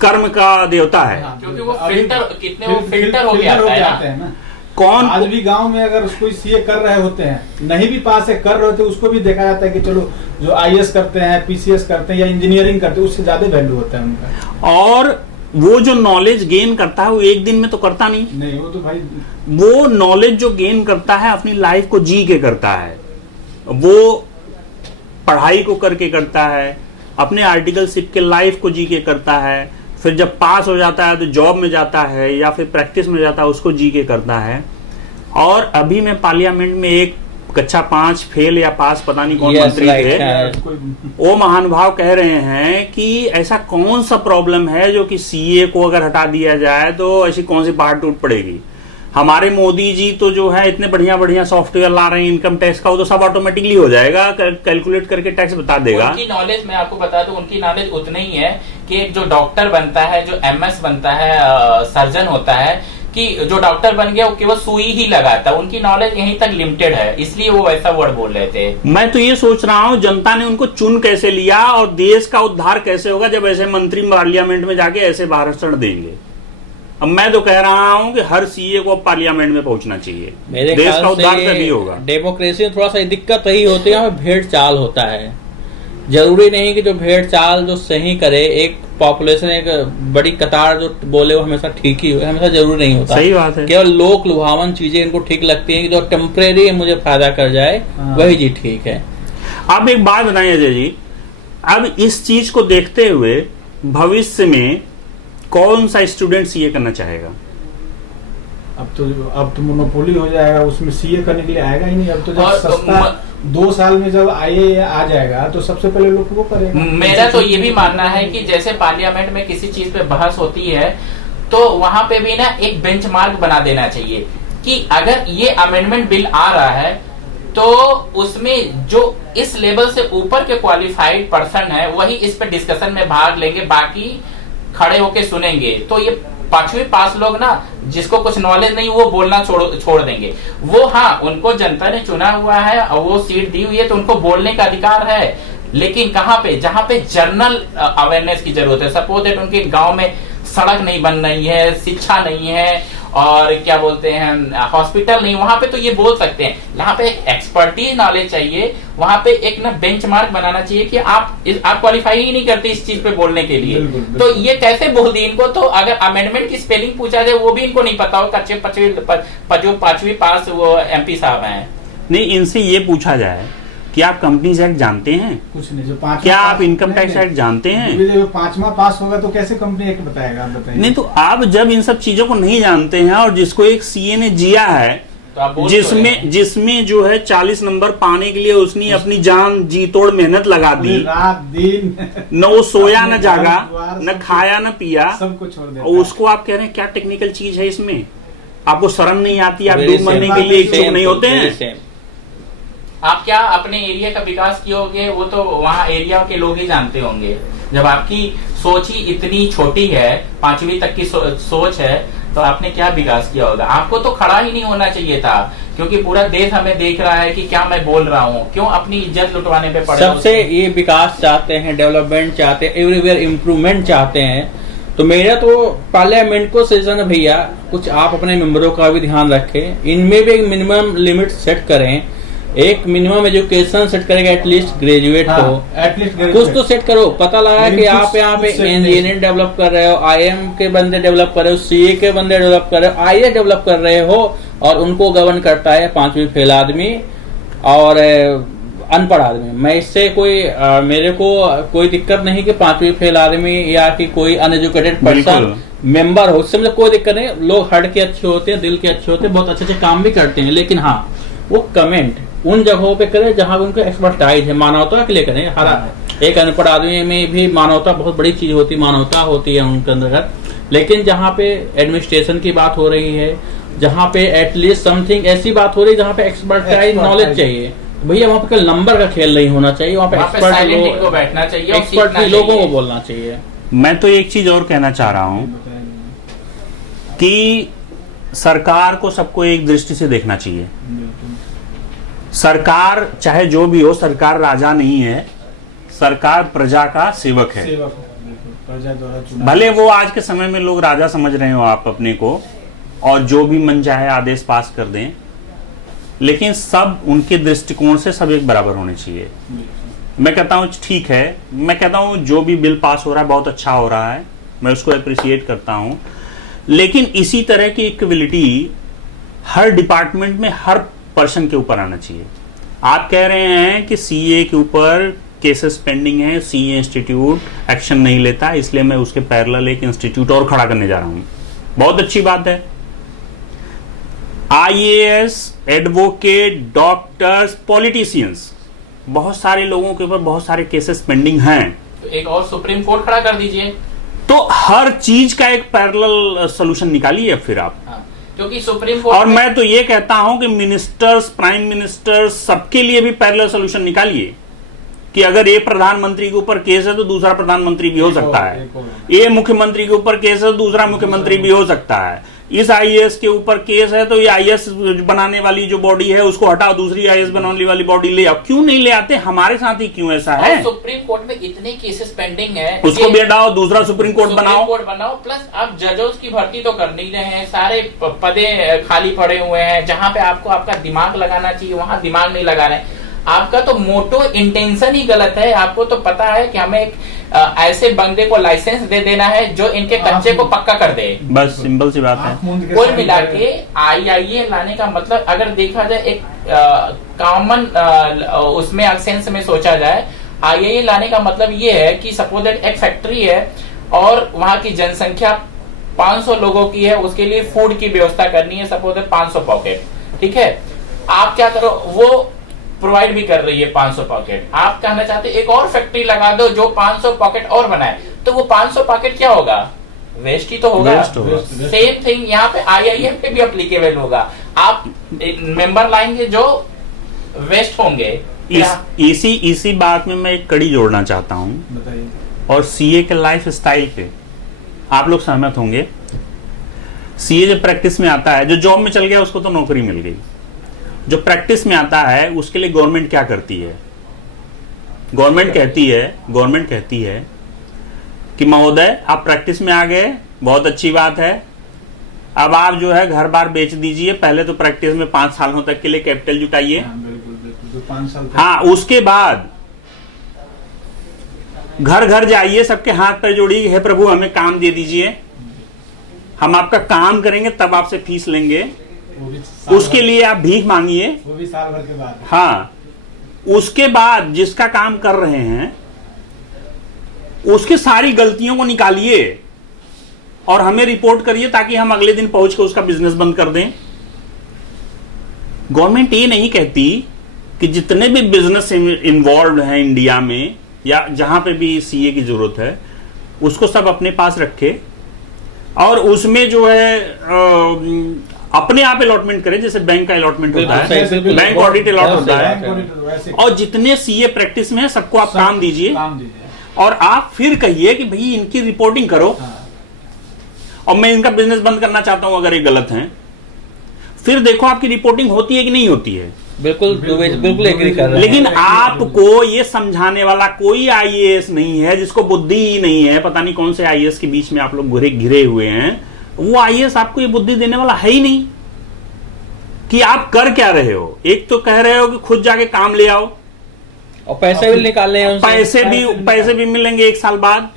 कर्म का देवता है। क्योंकि वो फिल्टर हो गया है ना। कौन आज भी गांव में अगर कोई सीए कर रहे होते हैं, नहीं भी पास है, कर रहे होते, उसको भी देखा जाता है कि चलो जो आईएएस करते हैं, पीसीएस करते हैं या इंजीनियरिंग करते हैं, उससे ज्यादा वैल्यू होता है उनका। और वो जो नॉलेज गेन करता है वो एक दिन में तो करता नहीं, वो तो भाई वो नॉलेज जो गेन करता है अपनी लाइफ को जी के करता है, वो पढ़ाई को करके करता है, अपने आर्टिकलशिप के लाइफ को जी के करता है, फिर जब पास हो जाता है तो जॉब में जाता है या फिर प्रैक्टिस में जाता है, उसको जी के करता है। और अभी मैं पार्लियामेंट में एक कक्षा 5 फेल या पास पता नहीं कौन मंत्री थे, वो महानुभाव कह रहे हैं कि ऐसा कौन सा प्रॉब्लम है जो कि सीए को अगर हटा दिया जाए तो ऐसी कौन सी पहाड़ टूट पड़ेगी। हमारे मोदी जी तो जो है इतने बढ़िया बढ़िया सॉफ्टवेयर ला रहे हैं इनकम टैक्स का, वो तो सब ऑटोमेटिकली हो जाएगा, कैलकुलेट करके टैक्स बता देगा। उनकी नॉलेज मैं आपको बता दूं, उनकी नॉलेज उतनी ही है कि जो डॉक्टर बनता है, जो एमएस बनता है, सर्जन होता है, कि जो डॉक्टर बन गया वो केवल सुई ही लगाता है, उनकी नॉलेज यहीं तक लिमिटेड है, इसलिए वो वैसा वर्ड बोल रहे थे। मैं तो ये सोच रहा हूँ जनता ने उनको चुन कैसे लिया और देश का उद्धार कैसे होगा जब ऐसे मंत्री पार्लियामेंट में जाके ऐसे भाषण देंगे। अब मैं तो कह रहा हूं कि हर सीए को पार्लियामेंट में पहुंचना चाहिए, देश का उद्धार तभी होगा। डेमोक्रेसी में थोड़ा सा दिक्कत वही होती है, भेड़ चाल होता है। जरूरी नहीं कि जो भेड़ चाल जो सही करे, एक पॉपुलेशन एक बड़ी कतार जो बोले वो हमेशा ठीक ही हो, हमेशा जरूरी नहीं होता। सही बात है। केवल लोक लुभावन चीजें इनको ठीक लगती हैं कि जो टेम्परेरी मुझे फायदा कर जाए वही जी ठीक है। अब एक बात बताइए अजय जी, अब इस चीज को देखते हुए भविष्य में कौन सा स्टूडेंट सीए करना चाहेगा? अब तो मोनोपोली हो जाएगा, उसमें सीए करने के लिए आएगा ही नहीं। अब तो जब सस्ता 2 साल में जब आईए आ जाएगा तो सबसे पहले लोग वो करेगा। मेरा तो ये भी मानना है कि जैसे पार्लियामेंट में किसी चीज पे बहस होती है तो वहां पे भी ना एक बेंचमार्क बना देना चाहिए कि अगर ये अमेंडमेंट बिल आ रहा है तो उसमें जो इस लेवल से ऊपर के क्वालिफाइड पर्सन है वही इस पे डिस्कशन में भाग लेंगे, बाकी खड़े होके सुनेंगे। तो ये 5वीं पास लोग ना, जिसको कुछ नॉलेज नहीं, वो बोलना छोड़ देंगे। वो हाँ, उनको जनता ने चुना हुआ है और वो सीट दी हुई है तो उनको बोलने का अधिकार है, लेकिन कहाँ पे, जहाँ पे जनरल अवेयरनेस की जरूरत है। सपोज दैट उनके गांव में सड़क नहीं बन रही है, शिक्षा नहीं है और क्या बोलते हैं हॉस्पिटल नहीं, वहां पे तो ये बोल सकते हैं। यहाँ पे एक एक्सपर्टीज नॉलेज चाहिए, वहां पे एक ना बेंचमार्क बनाना चाहिए कि आप क्वालिफाई ही नहीं करते इस चीज पे बोलने के लिए। बिल्कुल। तो ये कैसे बोल दिए इनको? तो अगर अमेंडमेंट की स्पेलिंग पूछा जाए वो भी इनको नहीं पता हो, कच्चे 5वीं पास वो एमपी साहब हैं। नहीं, इनसे ये पूछा जाए क्या आप कंपनीज एक्ट जानते हैं? कुछ नहीं। जो 5 क्या आप इनकम टैक्स एक्ट जानते हैं? जो 5वां पास होगा तो कैसे कंपनी एक्ट बताएगा, आप बताइए। नहीं, तो आप जब इन सब चीजों को नहीं जानते हैं और जिसको एक सीए ने जिया है, तो आप बोल तो रहे हैं। जिसमें जो है 40 नंबर पाने के लिए उसने अपनी जान जी तोड़ मेहनत लगा दी, रात दिन न वो सोया न जागा, परिवार, न सब खाया न पिया, सब कुछ छोड़ देता और उसको आप कह रहे हैं क्या टेक्निकल चीज है इसमें? आपको शर्म नहीं आती? आप डूब मरने के same, लिए इच्छुक नहीं होते Very हैं? same. आप क्या अपने एरिया का विकास किए होंगे, वो तो वहाँ एरिया के लोग ही जानते होंगे। जब आपकी सोच ही इतनी छोटी है, 5वीं तक की सोच है, तो आपने क्या विकास किया होगा? आपको तो खड़ा ही नहीं होना चाहिए था, क्योंकि पूरा देश हमें देख रहा है कि क्या मैं बोल रहा हूँ, क्यों अपनी इज्जत लुटवाने पे पड़े। सबसे ये विकास चाहते हैं, डेवलपमेंट चाहते हैं, एवरीवेयर इम्प्रूवमेंट चाहते हैं। तो मेरा तो पार्लियामेंट को सजेशन है भैया, कुछ आप अपने मेंबरों का भी ध्यान रखें, इनमें भी एक मिनिमम लिमिट सेट करें, एक मिनिमम एजुकेशन सेट करेगा, एटलीस्ट ग्रेजुएट हो, एटलीस्ट कुछ तो सेट करो। पता लगा कि आप यहाँ पे इंजीनियर डेवलप कर रहे हो, आईएम के बंदे डेवलप कर रहे हो, सीए के बंदे डेवलप कर रहे हो, आईएएस डेवलप कर रहे हो, और उनको गवर्न करता है 5वीं फेल आदमी और अनपढ़ आदमी। मैं इससे मेरे को कोई दिक्कत नहीं कि 5वीं फेल आदमी या कि कोई अनएजुकेटेड पर्सन मेंबर हो, उससे मुझे कोई दिक्कत नहीं। लोग हार्ट के अच्छे होते हैं, दिल के अच्छे होते हैं, बहुत अच्छे अच्छे काम भी करते हैं, लेकिन हाँ, वो कमेंट उन जगहों पे करें जहां उनको एक्सपर्टाइज है, मानवता के लिए करें। हर एक अनपढ़ आदमी में भी मानवता बहुत बड़ी चीज होती है, मानवता होती है उनके अंदर। लेकिन जहाँ पे एडमिनिस्ट्रेशन की बात हो रही है, जहाँ पे एटलीस्ट समथिंग ऐसी बात हो रही है जहाँ पे एक्सपर्टाइज नॉलेज चाहिए, भैया वहाँ पे नंबर का खेल नहीं होना चाहिए, वहाँ पे एक्सपर्ट को बैठना चाहिए, एक्सपर्ट लोगों को बोलना चाहिए। मैं तो एक चीज और कहना चाह रहा हूं कि सरकार को सबको एक दृष्टि से देखना चाहिए। सरकार चाहे जो भी हो, सरकार राजा नहीं है, सरकार प्रजा का सेवक है। प्रजा द्वारा चुना। भले वो आज के समय में लोग राजा समझ रहे हो आप अपने को, और जो भी मन चाहे आदेश पास कर दें, लेकिन सब उनके दृष्टिकोण से सब एक बराबर होने चाहिए। मैं कहता हूँ ठीक है, मैं कहता हूँ जो भी बिल पास हो रहा है बहुत अच्छा हो रहा है, मैं उसको अप्रिशिएट करता हूँ, लेकिन इसी तरह की इक्वलिटी हर डिपार्टमेंट में हर पर्सन के ऊपर आना चाहिए। आप कह रहे हैं कि सीए के ऊपर केसेस पेंडिंग है, सीए इंस्टीट्यूट एक्शन नहीं लेता, इसलिए मैं उसके पैरेलल एक इंस्टीट्यूट और खड़ा करने जा रहा हूं। बहुत अच्छी बात है। आईएएस, एडवोकेट, डॉक्टर्स, पॉलिटिशियंस, बहुत सारे लोगों के ऊपर बहुत सारे केसेस पेंडिंग हैं, तो एक और सुप्रीम कोर्ट खड़ा कर दीजिए। तो हर चीज का एक पैरेलल सोल्यूशन निकालिए फिर आप। क्योंकि सुप्रीम कोर्ट और मैं तो ये कहता हूं कि मिनिस्टर्स, प्राइम मिनिस्टर्स, सबके लिए भी पैरेलल सोल्यूशन निकालिए कि अगर ये प्रधानमंत्री के ऊपर केस है तो दूसरा प्रधानमंत्री भी हो सकता है, ये मुख्यमंत्री के ऊपर केस है तो दूसरा मुख्यमंत्री भी हो सकता है, इस आईएएस के ऊपर केस है तो ये आईएएस बनाने वाली जो बॉडी है उसको हटाओ, दूसरी आईएएस बनाने वाली बॉडी ले आओ। क्यों नहीं ले आते? हमारे साथ ही क्यों ऐसा है? सुप्रीम कोर्ट में इतने केसेस पेंडिंग है, उसको भी हटाओ, दूसरा सुप्रीम कोर्ट बनाओ। प्लस आप जजों की भर्ती तो कर नहीं रहे हैं, सारे पदे खाली पड़े हुए हैं, जहां पे आपको आपका दिमाग लगाना चाहिए वहां दिमाग नहीं लगा रहे हैं। आपका तो मोटो इंटेंशन ही गलत है। आपको तो पता है कि हमें एक ऐसे बंदे को लाइसेंस दे देना है जो इनके कच्चे को पक्का कर दे, बस सिंपल सी बात है। कुल मिला के आईआईए लाने का मतलब, अगर देखा जाए एक कॉमन उसमें सेंस में सोचा जाए, आईआईए लाने का मतलब ये है कि सपोज दैट एक फैक्ट्री है और वहां की जनसंख्या 500 लोगों की है, उसके लिए फूड की व्यवस्था करनी है, सपोज दैट 500 पॉकेट, ठीक है। आप क्या करो, वो प्रोवाइड भी कर रही है 500 पॉकेट, आप कहना चाहते एक और फैक्ट्री लगा दो जो 500 पॉकेट और बनाए, तो वो 500 पॉकेट क्या होगा? वेस्ट ही तो होगा। सेम थिंग यहाँ पे आईआईएम पे भी एप्लीकेबल होगा। आप मेंबर लाएंगे जो वेस्ट होंगे। इसी बात में मैं एक कड़ी जोड़ना चाहता हूँ, और सीए के लाइफ स्टाइल पे आप लोग सहमत होंगे। सीए जब प्रैक्टिस में आता है, जो जॉब में चल गया उसको तो नौकरी मिल गई, जो प्रैक्टिस में आता है उसके लिए गवर्नमेंट क्या करती है? गवर्नमेंट कहती है कि महोदय आप प्रैक्टिस में आ गए, बहुत अच्छी बात है, अब आप जो है घर बार बेच दीजिए, पहले तो प्रैक्टिस में 5 सालों तक के लिए कैपिटल जुटाइए। हाँ, उसके बाद घर घर जाइए, सबके हाथ पर जोड़िए, हे प्रभु हमें काम दे दीजिए, हम आपका काम करेंगे तब आपसे फीस लेंगे, उसके लिए आप भीख मांगिए, वो भी साल भर के बाद। हाँ, उसके बाद जिसका काम कर रहे हैं उसकी सारी गलतियों को निकालिए और हमें रिपोर्ट करिए ताकि हम अगले दिन पहुंच कर उसका बिजनेस बंद कर दें। गवर्नमेंट ये नहीं कहती कि जितने भी बिजनेस इन्वॉल्व हैं इंडिया में या जहां पे भी सीए की जरूरत है उसको सब अपने पास रखे और उसमें जो है अपने आप अलॉटमेंट करें, जैसे बैंक का अलॉटमेंट होता है, बैंक ऑडिट अलॉट होता है, और जितने सीए प्रैक्टिस में है सबको आप काम दीजिए और आप फिर कहिए कि भाई इनकी रिपोर्टिंग करो और मैं इनका बिजनेस बंद करना चाहता हूं अगर ये गलत हैं। फिर देखो आपकी रिपोर्टिंग होती है कि नहीं होती है। बिल्कुल एग्री कर रहे हैं। लेकिन आपको ये समझाने वाला कोई आईएएस नहीं है जिसको बुद्धि ही नहीं है। पता नहीं कौन से आईएएस के बीच में आप लोग घिरे हुए हैं। वो आईएएस आपको ये बुद्धि देने वाला है ही नहीं कि आप कर क्या रहे हो। एक तो कह रहे हो कि खुद जाके काम ले आओ और पैसे भी निकालने हैं उनसे। पैसे भी मिलेंगे 1 साल बाद।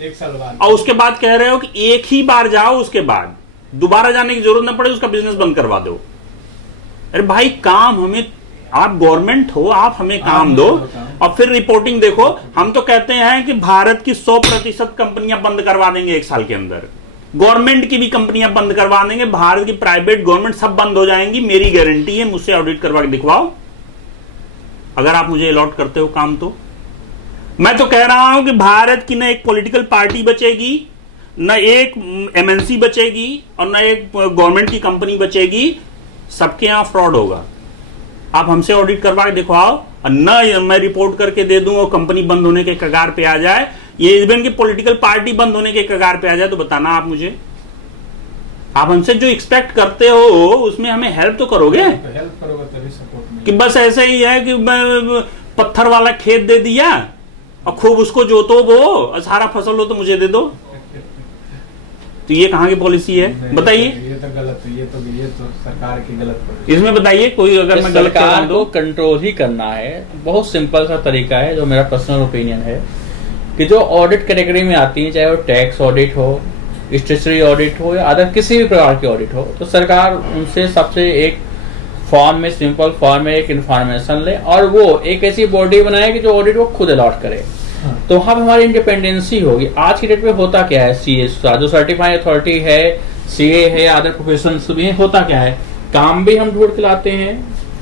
और उसके बाद कह रहे हो कि एक ही बार जाओ, उसके बाद दोबारा जाने की जरूरत न पड़े, उसका बिजनेस बंद करवा दो। अरे भाई काम हमें, आप गवर्नमेंट हो, आप हमें काम दो और फिर रिपोर्टिंग देखो। हम तो कहते हैं कि भारत की 100% कंपनियां बंद करवा देंगे 1 साल के अंदर। गवर्नमेंट की भी कंपनियां बंद करवा देंगे, भारत की प्राइवेट गवर्नमेंट सब बंद हो जाएंगी, मेरी गारंटी है। मुझसे ऑडिट करवा के दिखवाओ अगर आप मुझे अलॉट करते हो काम तो। मैं तो कह रहा हूं कि भारत की न एक पॉलिटिकल पार्टी बचेगी, न एक एमएनसी बचेगी और न एक गवर्नमेंट की कंपनी बचेगी। सबके यहां फ्रॉड होगा। आप हमसे ऑडिट करवा के दिखवाओ और न मैं रिपोर्ट करके दे दूं और कंपनी बंद होने के कगार पे आ जाए, ये इवन की पॉलिटिकल पार्टी बंद होने के कगार पे आ जाए, तो बताना आप मुझे। आप हमसे जो एक्सपेक्ट करते हो उसमें हमें हेल्प तो करोगे। हेल्प करोगे तभी सपोर्ट। कि बस ऐसे ही है कि पत्थर वाला खेत दे दिया और खूब उसको जोतो वो और सारा फसल हो तो मुझे दे दो। तो ये कहां की पॉलिसी है बताइए। ये तो गलत है। ये तो सरकार की गलत पॉलिसी। इसमें बताइए कोई अगर मैं गलत सरकार को कंट्रोल ही करना है। बहुत सिंपल सा तरीका है जो मेरा पर्सनल ओपिनियन है कि जो ऑडिट कैटेगरी में आती है, चाहे वो टैक्स ऑडिट हो, स्टेचुटरी ऑडिट हो या अदर किसी भी प्रकार की ऑडिट हो, तो सरकार उनसे सबसे एक फॉर्म में, सिंपल फॉर्म में एक इन्फॉर्मेशन ले और वो एक ऐसी बॉडी बनाए कि जो ऑडिट वो खुद अलॉट करे। तो वहां पर हमारी इंडिपेंडेंसी होगी। आज की डेट में होता क्या है, सीए जो सर्टिफाइड अथॉरिटी है, सीए है या अदर प्रोफेशंस भी है, होता क्या है, काम भी हम ढूंढ के लाते हैं,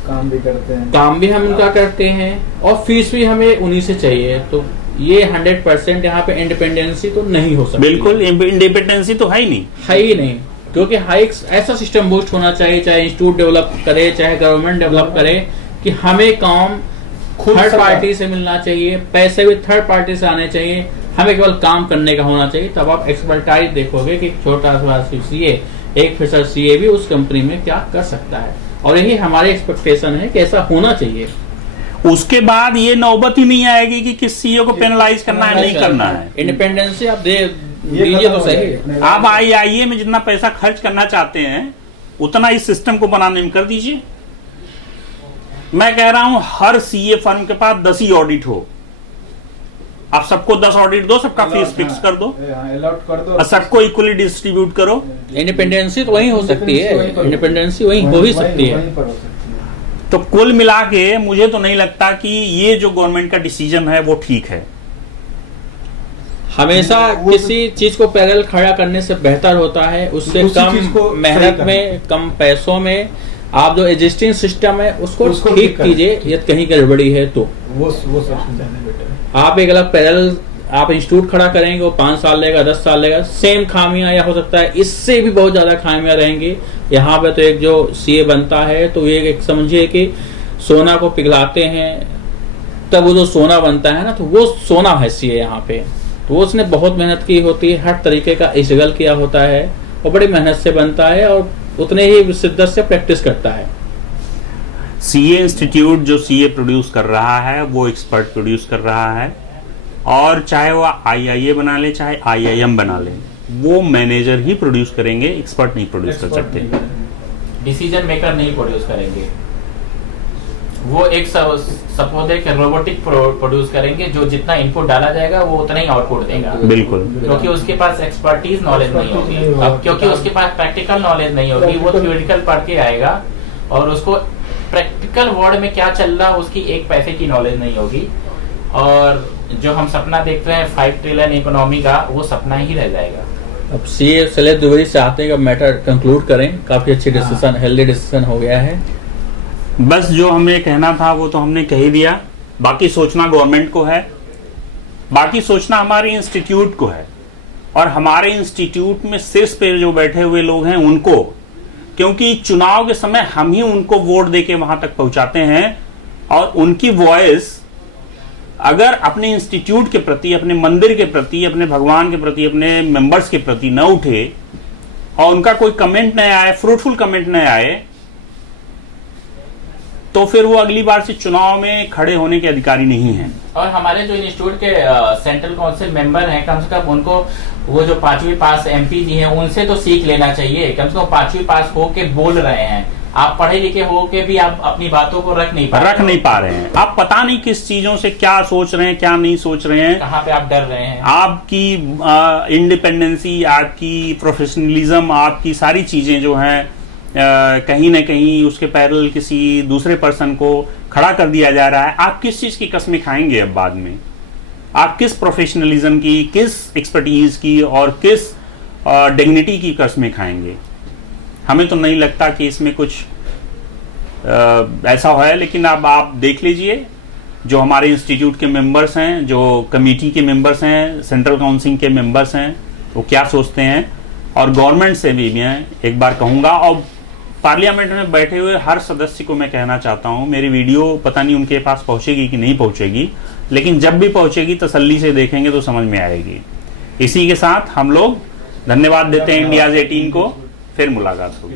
काम भी करते हैं, काम भी हम उनका करते हैं और फीस भी हमें उन्हीं से चाहिए। तो ये 100% यहाँ पे इंडिपेंडेंसी तो नहीं हो सकती। बिल्कुल इंडिपेंडेंसी तो है ही नहीं, क्योंकि हाई ऐसा सिस्टम बूस्ट होना चाहिए, चाहे इंस्टीट्यूट डेवलप करे चाहे गवर्नमेंट डेवलप करे, कि हमें काम थर्ड पार्टी से मिलना चाहिए, पैसे भी थर्ड पार्टी से आने चाहिए, हमें केवल काम करने का होना चाहिए। तब आप एक्सपर्टाइज देखोगे कि छोटा सा सीए, एक फीसद सीए भी उस कंपनी में क्या कर सकता है। और यही हमारी एक्सपेक्टेशन है कि ऐसा होना चाहिए। उसके बाद ये नौबत ही नहीं आएगी कि किस सीईओ को पेनलाइज करना है नहीं करना है। इंडिपेंडेंसी आप दीजिए तो सही। आप आईआईए में जितना पैसा खर्च करना चाहते हैं उतना इस सिस्टम को बनाने में कर दीजिए। मैं कह रहा हूं हर सीए फर्म के पास 10 ही ऑडिट हो। आप सबको 10 ऑडिट दो, सबका फीस फिक्स कर दो, अलॉट कर दो, सबको इक्वली डिस्ट्रीब्यूट करो। इंडिपेंडेंसी तो वही हो सकती है, इंडिपेंडेंसी वही हो ही सकती है। तो कुल मिला के मुझे तो नहीं लगता कि ये जो गवर्नमेंट का डिसीजन है वो ठीक है। हमेशा किसी चीज को पैरेलल खड़ा करने से बेहतर होता है उससे कम मेहनत में, कम पैसों में आप जो एग्जिस्टिंग सिस्टम है उसको ठीक कीजिए। यदि कहीं गड़बड़ी है तो वो सब आप एक अलग पैरेलल आप इंस्टीट्यूट खड़ा करेंगे, वो 5 साल लेगा, 10 साल लेगा, सेम खामियां या हो सकता है इससे भी बहुत ज्यादा खामियां रहेंगी। यहाँ पे तो एक जो सीए बनता है तो ये एक समझिए कि सोना को पिघलाते हैं तब वो जो सोना बनता है ना, तो वो सोना है सीए यहाँ पे। तो वो उसने बहुत मेहनत की होती है, हर तरीके का स्ट्रगल किया होता है और बड़ी मेहनत से बनता है और उतने ही शिद्दत से प्रैक्टिस करता है। सीए इंस्टीट्यूट जो सीए प्रोड्यूस कर रहा है वो एक्सपर्ट प्रोड्यूस कर रहा है, और चाहे वो आईआईए बना ले चाहे आईआईएम बना ले, वो मैनेजर ही प्रोड्यूस करेंगे, एक्सपर्ट नहीं प्रोड्यूस कर सकते। डिसीजन मेकर नहीं प्रोड्यूस करेंगे, वो एक सपोज एक रोबोटिक प्रोड्यूस करेंगे जो जितना इनपुट डाला जाएगा वो उतना ही आउटपुट देगा। बिल्कुल, क्योंकि उसके पास एक्सपर्टीज नॉलेज नहीं होगी, अब क्योंकि उसके पास प्रैक्टिकल नॉलेज नहीं होगी, वो थ्योरेटिकल पढ़ के आएगा और उसको प्रैक्टिकल वर्ल्ड में क्या चल रहा है उसकी एक पैसे की नॉलेज नहीं होगी, और जो हम सपना देखते हैं 5 ट्रिलियन इकोनॉमी का, वो सपना ही रह जाएगा। अब सीए शैलेश द्विवेदी से आते हैं कि मैटर कंक्लूड करें। काफी अच्छी डिस्कशन, हेल्दी डिस्कशन हो गया है। बस जो हमें कहना था वो तो हमने कह ही दिया। बाकी सोचना गवर्नमेंट को है, बाकी सोचना हमारे इंस्टीट्यूट को है, और हमारे इंस्टीट्यूट में शीर्ष पे जो बैठे हुए लोग हैं उनको, क्योंकि चुनाव के समय हम ही उनको वोट देके वहां तक पहुंचाते हैं, और उनकी वॉइस अगर अपने इंस्टीट्यूट के प्रति, अपने मंदिर के प्रति, अपने भगवान के प्रति, अपने मेंबर्स के प्रति न उठे, और उनका कोई कमेंट न आए, फ्रूटफुल कमेंट न आए, तो फिर वो अगली बार से चुनाव में खड़े होने के अधिकारी नहीं हैं। और हमारे जो इंस्टीट्यूट के सेंट्रल काउंसिल मेंबर हैं, कम से कम उनको वो जो 5वीं पास एमपी जी हैं उनसे तो सीख लेना चाहिए। कम से कम 5वीं पास हो के बोल रहे हैं, आप पढ़े लिखे हो के भी आप अपनी बातों को रख नहीं पा रहे हैं। आप पता नहीं किस चीजों से क्या सोच रहे हैं, क्या नहीं सोच रहे हैं, कहाँ पे आप डर रहे हैं। आपकी इंडिपेंडेंसी, आपकी प्रोफेशनलिज्म, आपकी सारी चीजें जो हैं कहीं ना कहीं उसके पैरेलल किसी दूसरे पर्सन को खड़ा कर दिया जा रहा है। आप किस चीज की कसमें खाएंगे अब बाद में? आप किस प्रोफेशनलिज्म की, किस एक्सपर्टीज की और किस डिग्निटी की कसमें खाएंगे? हमें तो नहीं लगता कि इसमें कुछ ऐसा है, लेकिन अब आप देख लीजिए जो हमारे इंस्टीट्यूट के मेंबर्स हैं, जो कमेटी के मेंबर्स हैं, सेंट्रल काउंसिल के मेंबर्स हैं, वो क्या सोचते हैं। और गवर्नमेंट से भी मैं एक बार कहूँगा, और पार्लियामेंट में बैठे हुए हर सदस्य को मैं कहना चाहता हूँ, मेरी वीडियो पता नहीं उनके पास पहुँचेगी कि नहीं पहुँचेगी, लेकिन जब भी पहुँचेगी तसल्ली से देखेंगे तो समझ में आएगी। इसी के साथ हम लोग धन्यवाद देते हैं इंडियाज 18 को। फिर मुलाकात होगी।